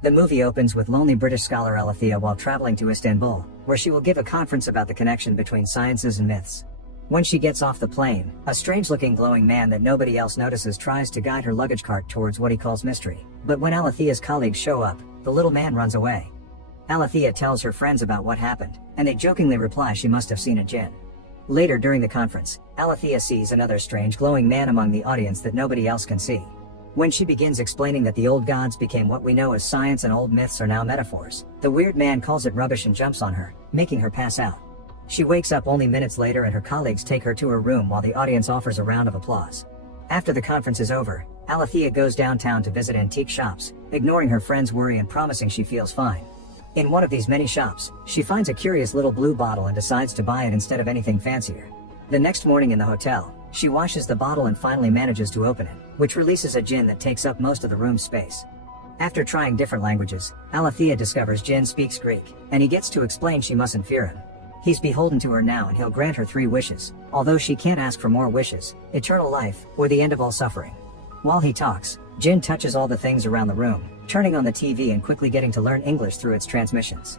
The movie opens with lonely British scholar Alethea while traveling to Istanbul, where she will give a conference about the connection between sciences and myths. When she gets off the plane, a strange-looking glowing man that nobody else notices tries to guide her luggage cart towards what he calls mystery. But when Alethea's colleagues show up, the little man runs away. Alethea tells her friends about what happened, and they jokingly reply she must have seen a djinn. Later during the conference, Alethea sees another strange glowing man among the audience that nobody else can see. When she begins explaining that the old gods became what we know as science and old myths are now metaphors, the weird man calls it rubbish and jumps on her, making her pass out. She wakes up only minutes later and her colleagues take her to her room while the audience offers a round of applause. After the conference is over, Alethea goes downtown to visit antique shops, ignoring her friends' worry and promising she feels fine. In one of these many shops, she finds a curious little blue bottle and decides to buy it instead of anything fancier. The next morning in the hotel, she washes the bottle and finally manages to open it, which releases a djinn that takes up most of the room's space. After trying different languages, Alethea discovers Jinn speaks Greek, and he gets to explain she mustn't fear him. He's beholden to her now and he'll grant her 3 wishes, although she can't ask for more wishes: eternal life, or the end of all suffering. While he talks, Jinn touches all the things around the room, turning on the TV and quickly getting to learn English through its transmissions.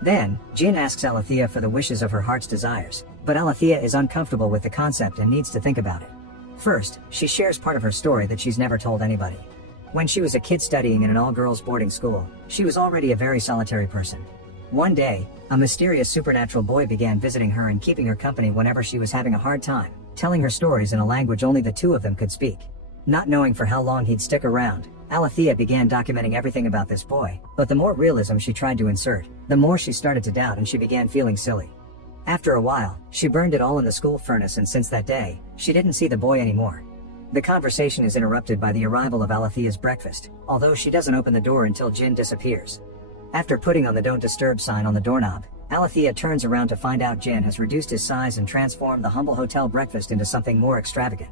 Then, Jinn asks Alethea for the wishes of her heart's desires, but Alethea is uncomfortable with the concept and needs to think about it. First, she shares part of her story that she's never told anybody. When she was a kid studying in an all-girls boarding school, she was already a very solitary person. One day, a mysterious supernatural boy began visiting her and keeping her company whenever she was having a hard time, telling her stories in a language only the 2 of them could speak. Not knowing for how long he'd stick around, Alethea began documenting everything about this boy, but the more realism she tried to insert, the more she started to doubt and she began feeling silly. After a while, she burned it all in the school furnace, and since that day, she didn't see the boy anymore. The conversation is interrupted by the arrival of Alethea's breakfast, although she doesn't open the door until Jinn disappears. After putting on the "Don't Disturb" sign on the doorknob, Alethea turns around to find out Jinn has reduced his size and transformed the humble hotel breakfast into something more extravagant.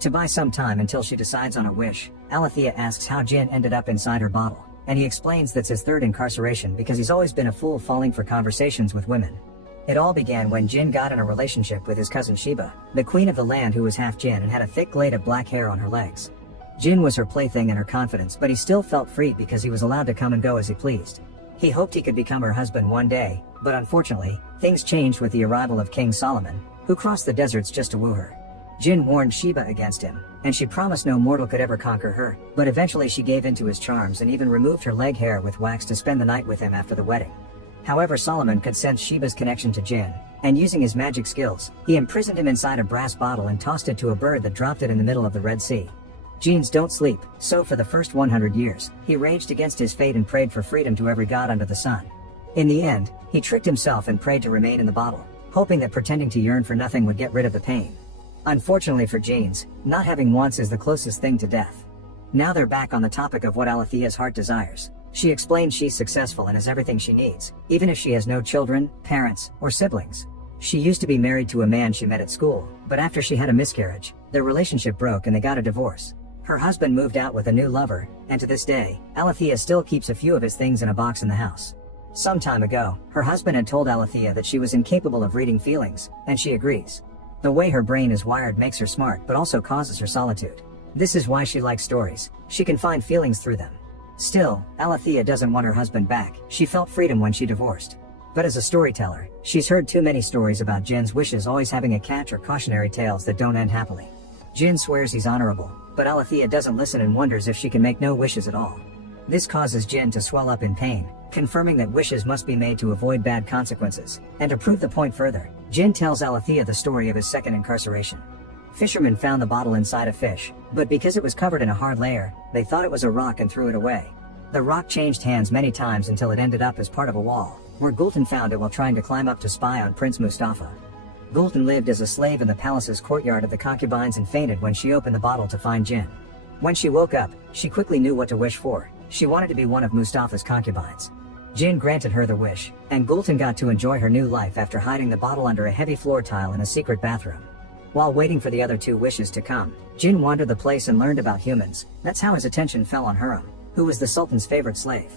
To buy some time until she decides on a wish, Alethea asks how Jinn ended up inside her bottle, and he explains that's his 3rd incarceration because he's always been a fool falling for conversations with women. It all began when Jinn got in a relationship with his cousin Sheba, the queen of the land, who was half Jinn and had a thick glade of black hair on her legs. Jinn was her plaything and her confidence, but he still felt free because he was allowed to come and go as he pleased. He hoped he could become her husband one day, but unfortunately, things changed with the arrival of King Solomon, who crossed the deserts just to woo her. Jinn warned Sheba against him, and she promised no mortal could ever conquer her, but eventually she gave in to his charms and even removed her leg hair with wax to spend the night with him after the wedding. However, Solomon could sense Sheba's connection to Jinn, and using his magic skills, he imprisoned him inside a brass bottle and tossed it to a bird that dropped it in the middle of the Red Sea. Jinns don't sleep, so for the first 100 years, he raged against his fate and prayed for freedom to every god under the sun. In the end, he tricked himself and prayed to remain in the bottle, hoping that pretending to yearn for nothing would get rid of the pain. Unfortunately for Jinns, not having wants is the closest thing to death. Now they're back on the topic of what Alethea's heart desires. She explains she's successful and has everything she needs, even if she has no children, parents, or siblings. She used to be married to a man she met at school, but after she had a miscarriage, their relationship broke and they got a divorce. Her husband moved out with a new lover, and to this day, Alethea still keeps a few of his things in a box in the house. Some time ago, her husband had told Alethea that she was incapable of reading feelings, and she agrees. The way her brain is wired makes her smart but also causes her solitude. This is why she likes stories. She can find feelings through them. Still, Alethea doesn't want her husband back. She felt freedom when she divorced. But as a storyteller, she's heard too many stories about Jinn's wishes always having a catch or cautionary tales that don't end happily. Jinn swears he's honorable, but Alethea doesn't listen and wonders if she can make no wishes at all. This causes Jinn to swell up in pain, confirming that wishes must be made to avoid bad consequences, and to prove the point further, Jinn tells Alethea the story of his 2nd incarceration. Fishermen found the bottle inside a fish, but because it was covered in a hard layer, they thought it was a rock and threw it away. The rock changed hands many times until it ended up as part of a wall, where Gultan found it while trying to climb up to spy on Prince Mustafa. Gultan lived as a slave in the palace's courtyard of the concubines and fainted when she opened the bottle to find Jinn. When she woke up, she quickly knew what to wish for. She wanted to be one of Mustafa's concubines. Jinn granted her the wish, and Gultan got to enjoy her new life after hiding the bottle under a heavy floor tile in a secret bathroom. While waiting for the other 2 wishes to come, Jinn wandered the place and learned about humans. That's how his attention fell on Hurrem, who was the Sultan's favorite slave.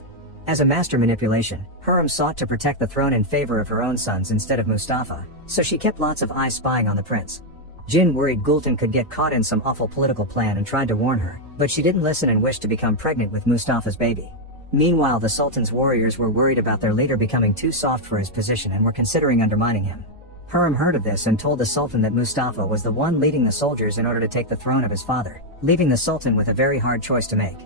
As a master manipulation, Hurrem sought to protect the throne in favor of her own sons instead of Mustafa, so she kept lots of eyes spying on the prince. Jinn worried Gultan could get caught in some awful political plan and tried to warn her, but she didn't listen and wished to become pregnant with Mustafa's baby. Meanwhile, the Sultan's warriors were worried about their leader becoming too soft for his position and were considering undermining him. Hurrem heard of this and told the Sultan that Mustafa was the one leading the soldiers in order to take the throne of his father, leaving the Sultan with a very hard choice to make.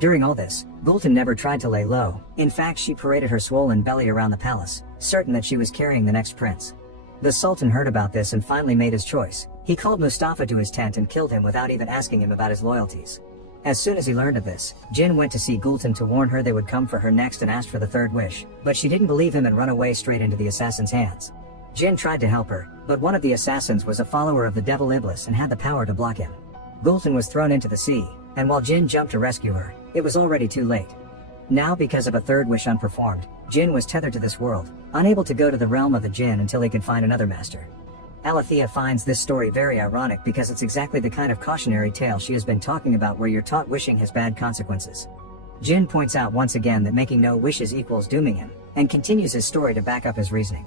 During all this, Gultan never tried to lay low. In fact, she paraded her swollen belly around the palace, certain that she was carrying the next prince. The Sultan heard about this and finally made his choice. He called Mustafa to his tent and killed him without even asking him about his loyalties. As soon as he learned of this, Jin went to see Gultan to warn her they would come for her next and asked for the third wish, but she didn't believe him and run away straight into the assassin's hands. Jin tried to help her, but one of the assassins was a follower of the devil Iblis and had the power to block him. Gultan was thrown into the sea, and while Jin jumped to rescue her, it was already too late. Now, because of a third wish unperformed, Jin was tethered to this world, unable to go to the realm of the Jinn until he could find another master. Alethea finds this story very ironic because it's exactly the kind of cautionary tale she has been talking about where you're taught wishing has bad consequences. Jin points out once again that making no wishes equals dooming him, and continues his story to back up his reasoning.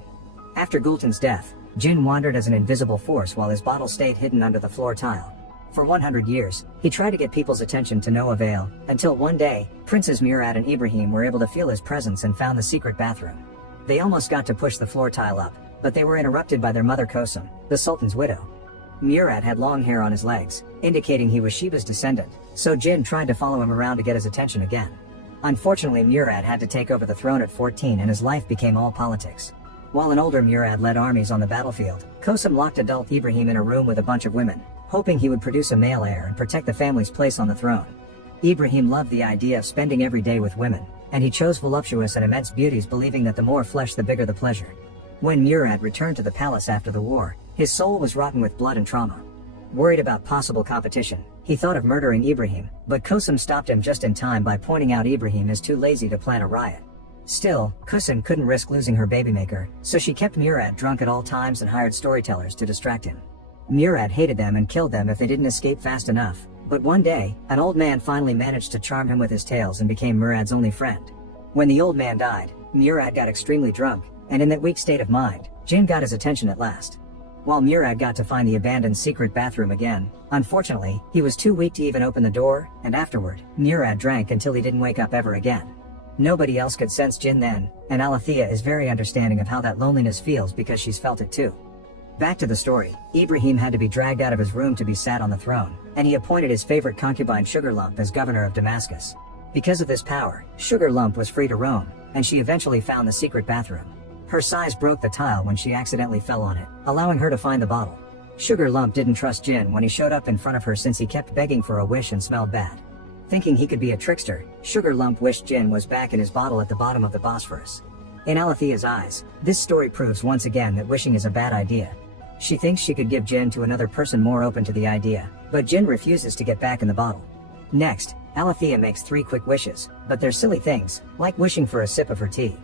After Gultan's death, Jin wandered as an invisible force while his bottle stayed hidden under the floor tile. For 100 years, he tried to get people's attention to no avail, until one day, Princes Murad and Ibrahim were able to feel his presence and found the secret bathroom. They almost got to push the floor tile up, but they were interrupted by their mother Kosum, the Sultan's widow. Murad had long hair on his legs, indicating he was Sheba's descendant, so Jin tried to follow him around to get his attention again. Unfortunately, Murad had to take over the throne at 14 and his life became all politics. While an older Murad led armies on the battlefield, Kosum locked adult Ibrahim in a room with a bunch of women, hoping he would produce a male heir and protect the family's place on the throne. Ibrahim loved the idea of spending every day with women, and he chose voluptuous and immense beauties, believing that the more flesh the bigger the pleasure. When Murad returned to the palace after the war, his soul was rotten with blood and trauma. Worried about possible competition, he thought of murdering Ibrahim, but Kosum stopped him just in time by pointing out Ibrahim is too lazy to plan a riot. Still, Kosum couldn't risk losing her babymaker, so she kept Murad drunk at all times and hired storytellers to distract him. Murad hated them and killed them if they didn't escape fast enough, but one day, an old man finally managed to charm him with his tales and became Murad's only friend. When the old man died, Murad got extremely drunk, and in that weak state of mind, Jin got his attention at last. While Murad got to find the abandoned secret bathroom again, unfortunately, he was too weak to even open the door, and afterward, Murad drank until he didn't wake up ever again. Nobody else could sense Jin then, and Alethea is very understanding of how that loneliness feels because she's felt it too. Back to the story, Ibrahim had to be dragged out of his room to be sat on the throne, and he appointed his favorite concubine Sugar Lump as governor of Damascus. Because of this power, Sugar Lump was free to roam, and she eventually found the secret bathroom. Her size broke the tile when she accidentally fell on it, allowing her to find the bottle. Sugar Lump didn't trust Jin when he showed up in front of her since he kept begging for a wish and smelled bad. Thinking he could be a trickster, Sugar Lump wished Jin was back in his bottle at the bottom of the Bosphorus. In Alethea's eyes, this story proves once again that wishing is a bad idea. She thinks she could give Jin to another person more open to the idea, but Jin refuses to get back in the bottle. Next, Alethea makes 3 quick wishes, but they're silly things, like wishing for a sip of her tea.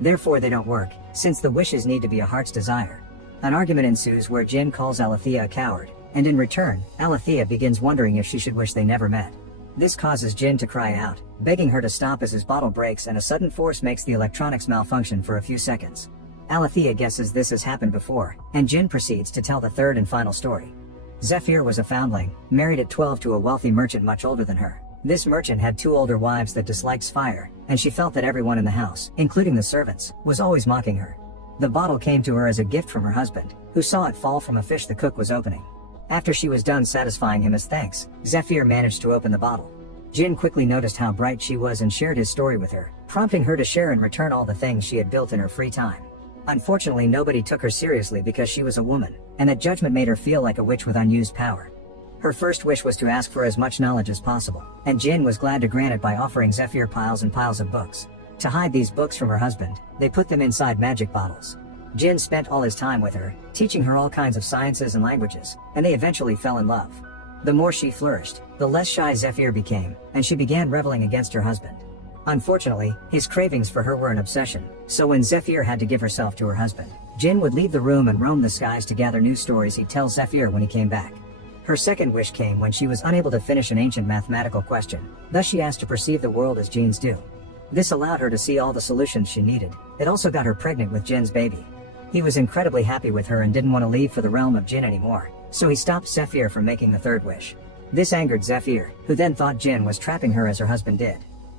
Therefore they don't work, since the wishes need to be a heart's desire. An argument ensues where Jin calls Alethea a coward, and in return, Alethea begins wondering if she should wish they never met. This causes Jin to cry out, begging her to stop as his bottle breaks and a sudden force makes the electronics malfunction for a few seconds. Alethea guesses this has happened before, and Jin proceeds to tell the third and final story. Zephyr was a foundling, married at 12 to a wealthy merchant much older than her. This merchant had 2 older wives that disliked fire, and she felt that everyone in the house, including the servants, was always mocking her. The bottle came to her as a gift from her husband, who saw it fall from a fish the cook was opening. After she was done satisfying him as thanks, Zephyr managed to open the bottle. Jin quickly noticed how bright she was and shared his story with her, prompting her to share in return all the things she had built in her free time. Unfortunately, nobody took her seriously because she was a woman, and that judgment made her feel like a witch with unused power. Her first wish was to ask for as much knowledge as possible, and Jin was glad to grant it by offering Zephyr piles and piles of books. To hide these books from her husband, they put them inside magic bottles. Jin spent all his time with her, teaching her all kinds of sciences and languages, and they eventually fell in love. The more she flourished, the less shy Zephyr became, and she began rebelling against her husband. Unfortunately, his cravings for her were an obsession, so when Zephyr had to give herself to her husband, Jin would leave the room and roam the skies to gather new stories he'd tell Zephyr when he came back. Her second wish came when she was unable to finish an ancient mathematical question, thus she asked to perceive the world as genes do. This allowed her to see all the solutions she needed. It also got her pregnant with Jin's baby. He was incredibly happy with her and didn't want to leave for the realm of Jin anymore, so he stopped Zephyr from making the third wish. This angered Zephyr, who then thought Jin was trapping her as her husband did.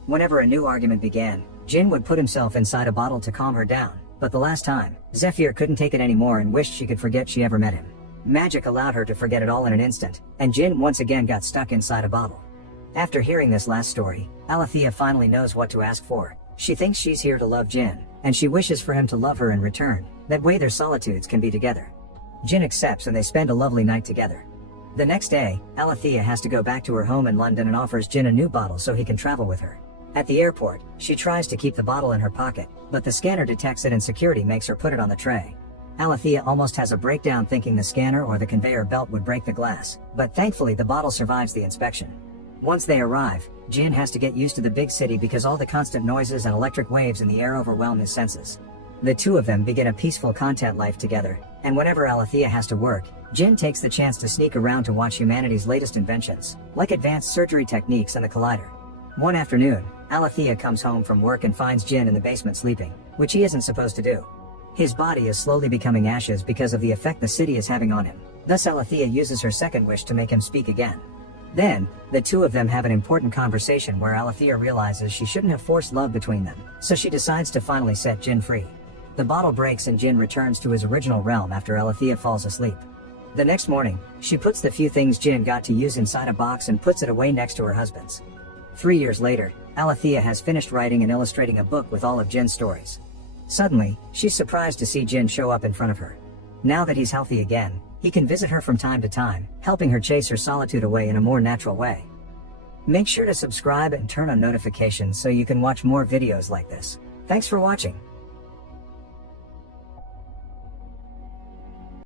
Whenever a new argument began, Jin would put himself inside a bottle to calm her down, but the last time, Zephyr couldn't take it anymore and wished she could forget she ever met him. Magic allowed her to forget it all in an instant, and Jin once again got stuck inside a bottle. After hearing this last story, Alethea finally knows what to ask for. She thinks she's here to love Jin, and she wishes for him to love her in return, that way their solitudes can be together. Jin accepts and they spend a lovely night together. The next day, Alethea has to go back to her home in London and offers Jin a new bottle so he can travel with her. At the airport, she tries to keep the bottle in her pocket, but the scanner detects it and security makes her put it on the tray. Alethea almost has a breakdown thinking the scanner or the conveyor belt would break the glass, but thankfully the bottle survives the inspection. Once they arrive, Jin has to get used to the big city because all the constant noises and electric waves in the air overwhelm his senses. The two of them begin a peaceful content life together, and whenever Alethea has to work, Jin takes the chance to sneak around to watch humanity's latest inventions, like advanced surgery techniques and the collider. One afternoon, Alethea comes home from work and finds Jin in the basement sleeping, which he isn't supposed to do. His body is slowly becoming ashes because of the effect the city is having on him. Thus Alethea uses her second wish to make him speak again. Then, the two of them have an important conversation where Alethea realizes she shouldn't have forced love between them, so she decides to finally set Jin free. The bottle breaks and Jin returns to his original realm after Alethea falls asleep. The next morning, she puts the few things Jin got to use inside a box and puts it away next to her husband's. 3 years later, Alethea has finished writing and illustrating a book with all of Jin's stories. Suddenly, she's surprised to see Jin show up in front of her. Now that he's healthy again, he can visit her from time to time, helping her chase her solitude away in a more natural way. Make sure to subscribe and turn on notifications so you can watch more videos like this. Thanks for watching.